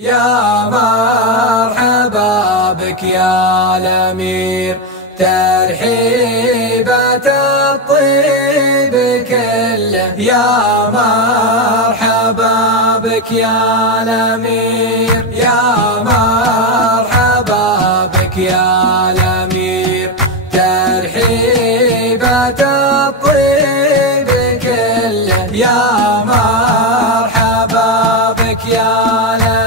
يا مرحبا بك يا الأمير، ترحيبات الطيب كله. يا مرحبا بك يا الأمير، يا مرحبا بك يا الأمير، ترحيبات الطيب كله. يا مرحبا بك يا الأمير،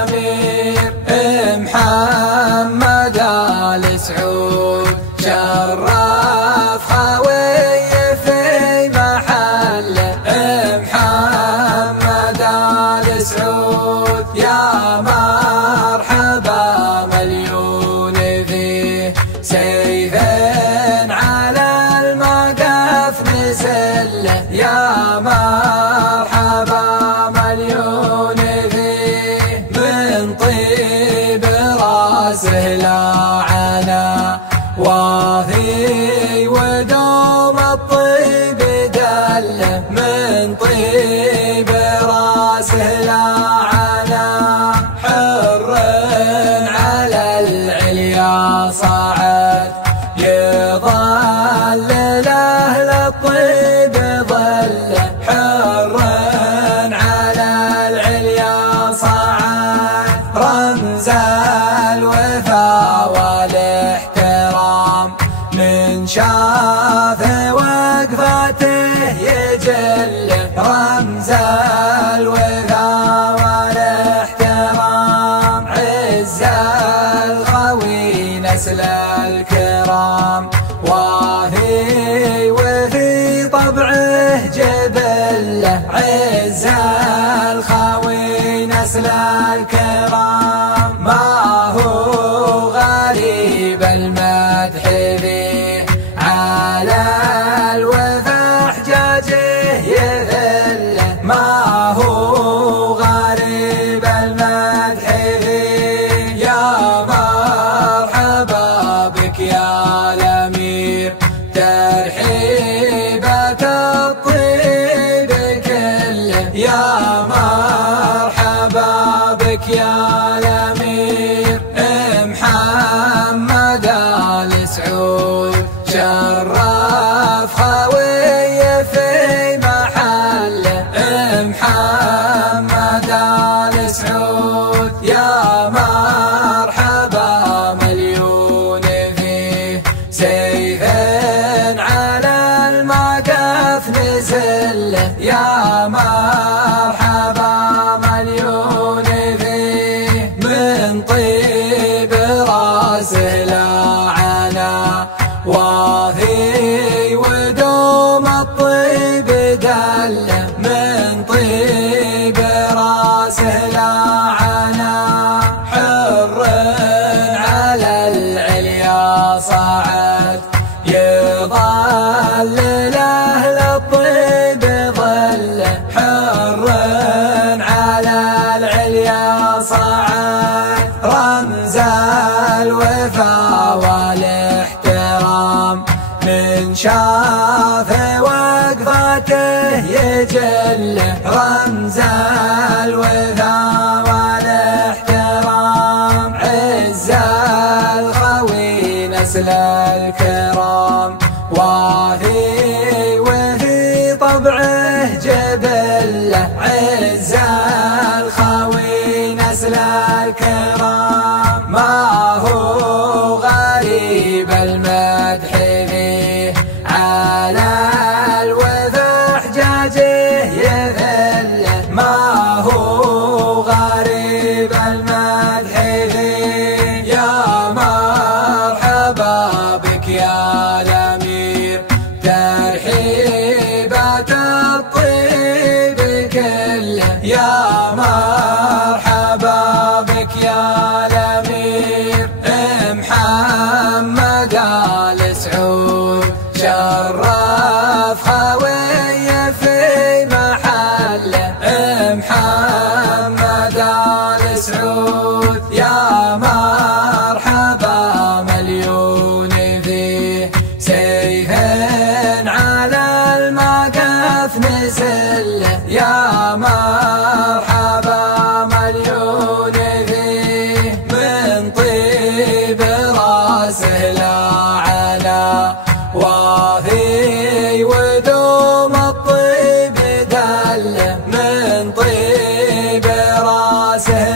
محمد آل سعود شرف خوي في محله. محمد آل سعود يا مرحبا مليون فيه، سيف على المقف نسله. يا مرحبا مليون فيه، من طيب راسه لا عنا واثي ودوم الطيب دله. من طيب راسه لا عنا حر على العليا صعد، يظل لأهل الطيب ظله. حر على العليا صعد، رمز الوفا والاحترام، من شافه وقفته يجل. رمز الوفا والاحترام، عز الخوي نسل الكرام، واهي وفي طبعه جبله. عز الخوي نسل الكرام، ما هو غريب المدح فيه، على الوفا حجاجه يذله. ما هو غريب المدح فيه، يا مرحبا بك يا الأمير، ترحيبات الطيب كله. يا مرحبا بك يا الأمير، محمد آل سعود شرف خوي في محله. محمد آل سعود يا مرحبا مليون فيه، سيف على المقف نزله. يا مرحبا مليون فيه، من طيب راسه لا عنا واثي ودوم الطيب دله. من طيب راسه لا عنا حر على العليا صعد، يظل لأهل الطيب ظله. حر على العليا صعد، رمز الوفا والاحترام، من شافه وقفته يجل. رمز الوفا والاحترام، عز الخوي نسل الكرام، واثي وفي طبعه جبله. عز الخوي نسل الكرام، ما هو غريب المدح فيه، على الوفا حجاجه يذله. ما هو غريب المدح فيه، يا مرحبا بك يا الأمير، ترحيبات الطيب كله. يا مرحبا بك يا الأمير، محمد آل سعود شرف خوي في محله. محمد آل سعود يا مرحبا مليون فيه، سيف على المقف نزله. يا مرحبا مليون فيه، راسه